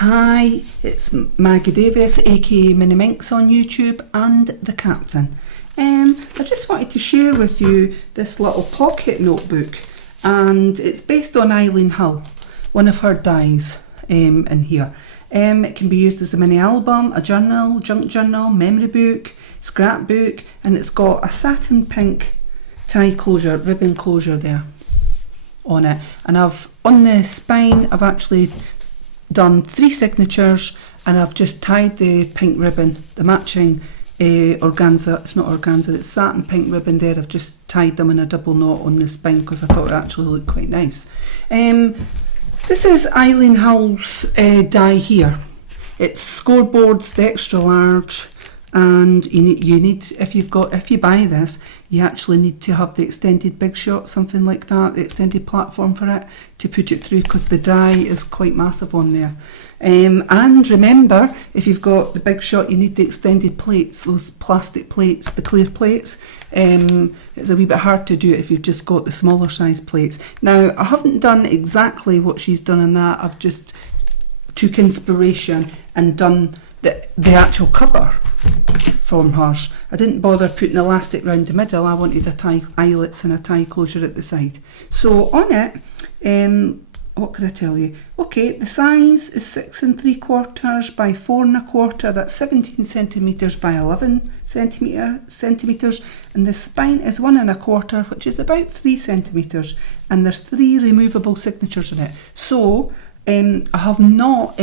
Hi, it's Maggie Davis, aka Mini Minx on YouTube, and the Captain. I just wanted to share with you this little pocket notebook, and it's based on Eileen Hull, one of her dies in here. It can be used as a mini album, a journal, junk journal, memory book, scrapbook, and it's got a satin pink tie closure, ribbon closure there on it. And on the spine, I've actually done 3 signatures, and I've just tied the pink ribbon, the matching organza, it's not organza, it's satin pink ribbon there. I've just tied them in a double knot on the spine because I thought it actually looked quite nice. This is Eileen Hull's die here. It's scoreboards, the extra large, and you need if you buy this, you actually need to have the extended big shot, something like that, the extended platform for it to put it through, because the die is quite massive on there. And remember, if you've got the big shot, you need the extended plates, those plastic plates, the clear plates. It's a wee bit hard to do it if you've just got the smaller size plates. Now, I haven't done exactly what she's done in that. I've just took inspiration and done the actual cover from hers. I didn't bother putting elastic round the middle. I wanted a tie eyelets and a tie closure at the side. So on it, what could I tell you? Okay, the size is 6 3/4 by 4 1/4. That's 17 centimetres by 11 centimetres, and the spine is 1 1/4, which is about 3 centimetres. And there's 3 removable signatures in it. So I have not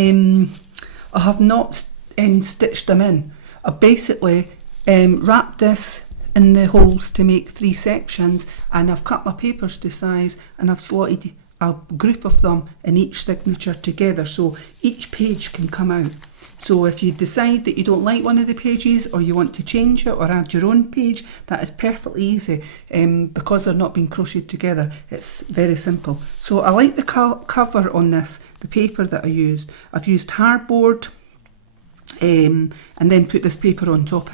stitched them in. I basically wrapped this in the holes to make 3 sections, and I've cut my papers to size, and I've slotted a group of them in each signature together, so each page can come out. So if you decide that you don't like one of the pages, or you want to change it or add your own page, that is perfectly easy. Because they're not being crocheted together, it's very simple. So I like the cover on this, the paper that I used. I've used hardboard, and then put this paper on top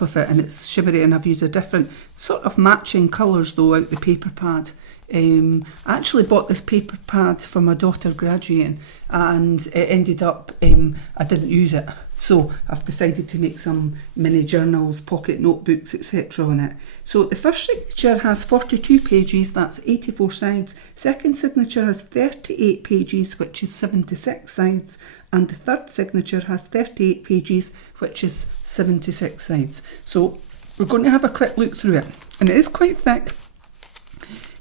of it, and it's shimmery, and I've used a different sort of matching colours though out the paper pad. I actually bought this paper pad for my daughter graduating, and it ended up I didn't use it, so I've decided to make some mini journals, pocket notebooks, etc. on it. So the first signature has 42 pages, that's 84 sides. Second signature has 38 pages, which is 76 sides, and the third signature has 38 pages, which is 76 sides. So we're going to have a quick look through it, and it is quite thick.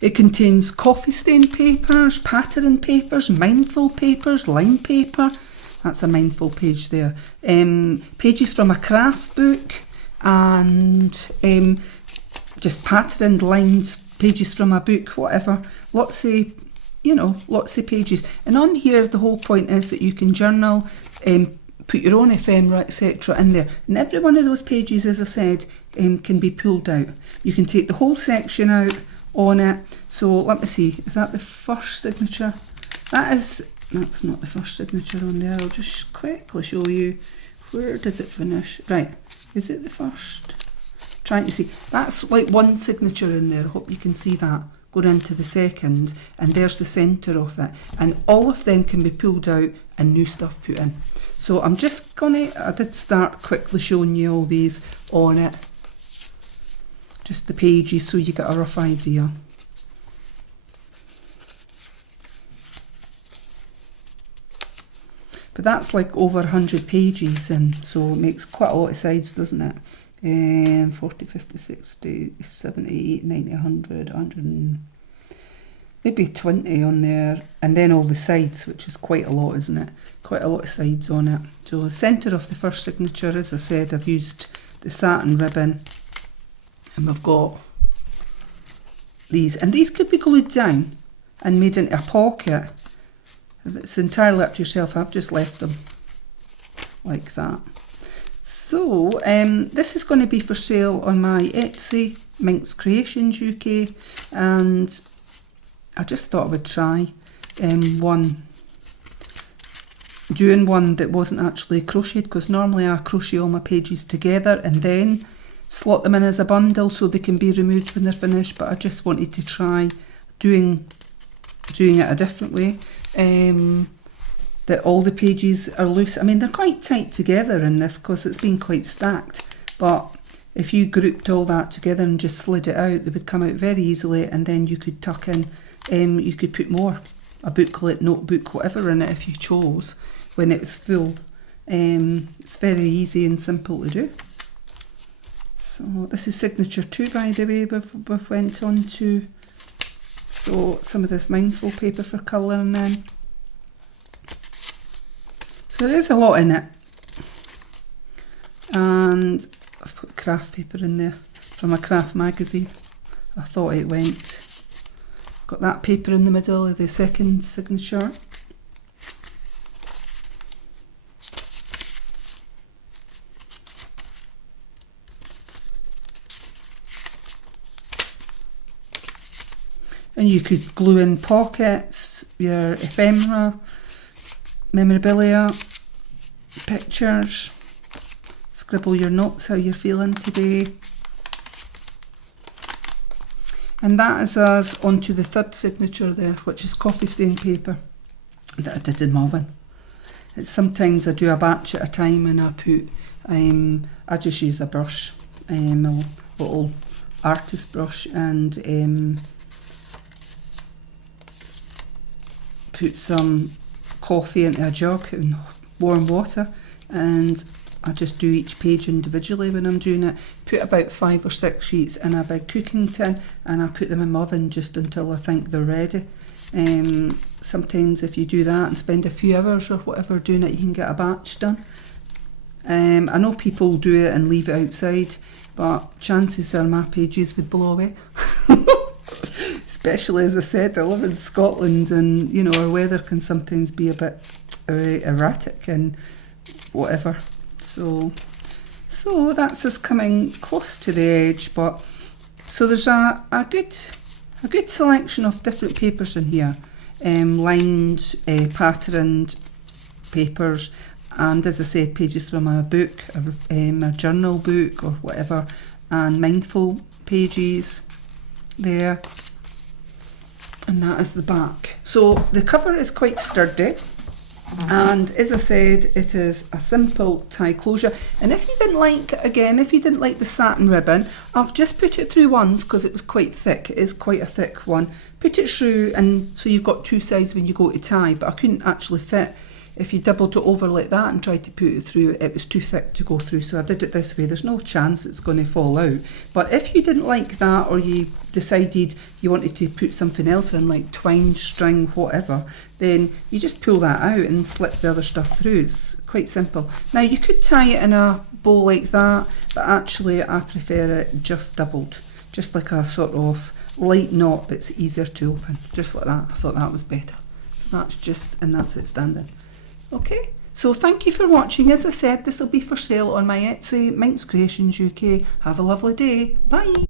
It contains coffee stain papers, pattern papers, mindful papers, line paper. That's a mindful page there. Pages from a craft book, and just patterned lines, pages from a book, whatever. Lots of pages. And on here, the whole point is that you can journal, put your own ephemera, etc. in there. And every one of those pages, as I said, can be pulled out. You can take the whole section out on it. So let me see, is that the first signature? That's not the first signature on there. I'll just quickly show you, where does it finish? Right, is it the first? Trying to see, that's like one signature in there. I hope you can see that going into the second, and there's the centre of it, and all of them can be pulled out and new stuff put in. So I'm just I did start quickly showing you all these on it, just the pages, so you get a rough idea. But that's like over 100 pages, and so it makes quite a lot of sides, doesn't it? 40, 50, 60, 70, 80, 90, 100, 100, maybe 20 on there, and then all the sides, which is quite a lot, isn't it? Quite a lot of sides on it. So the centre of the first signature, as I said, I've used the satin ribbon, and we've got these, and these could be glued down and made into a pocket. It's entirely up to yourself. I've just left them like that. So this is going to be for sale on my Etsy, MinxCreationsUK, and I just thought I would try doing one that wasn't actually crocheted, because normally I crochet all my pages together and then slot them in as a bundle so they can be removed when they're finished, but I just wanted to try doing it a different way. that all the pages are loose. I mean, they're quite tight together in this because it's been quite stacked, but if you grouped all that together and just slid it out, they would come out very easily, and then you could tuck in, you could put more, a booklet, notebook, whatever in it if you chose when it was full. It's very easy and simple to do. So this is signature 2, by the way, we've went on to. So some of this mindful paper for colouring in. So there is a lot in it. And I've put craft paper in there from a craft magazine. I thought it went. Got that paper in the middle of the second signature. And you could glue in pockets, your ephemera, memorabilia, pictures, scribble your notes, how you're feeling today. And that is us onto the third signature there, which is coffee stain paper that I did in my oven. It's sometimes I do a batch at a time, and I put, I just use a brush, a little artist brush, and put some coffee into a jug in warm water, and I just do each page individually when I'm doing it. Put about 5 or 6 sheets in a big cooking tin, and I put them in my oven just until I think they're ready. Sometimes if you do that and spend a few hours or whatever doing it, you can get a batch done. I know people do it and leave it outside, but chances are my pages would blow away. Especially, as I said, I live in Scotland, and you know, our weather can sometimes be a bit erratic and whatever. So that's us coming close to the edge. But so there's a good selection of different papers in here, lined, patterned papers, and as I said, pages from a book, a journal book or whatever, and mindful pages there. And that is the back. So the cover is quite sturdy, and as I said, it is a simple tie closure. And if you didn't like, again, if you didn't like the satin ribbon, I've just put it through once because it was quite thick. It is quite a thick one. Put it through, and so you've got 2 sides when you go to tie, but I couldn't actually fit. If you doubled it over like that and tried to put it through, it was too thick to go through, so I did it this way. There's no chance it's going to fall out. But if you didn't like that, or you decided you wanted to put something else in, like twine, string, whatever, then you just pull that out and slip the other stuff through. It's quite simple. Now you could tie it in a bow like that, but actually I prefer it just doubled, just like a sort of light knot that's easier to open, just like that. I thought that was better. So that's just, and that's it standing. Okay, so thank you for watching. As I said, this will be for sale on my Etsy, MinxCreationsUK. Have a lovely day. Bye.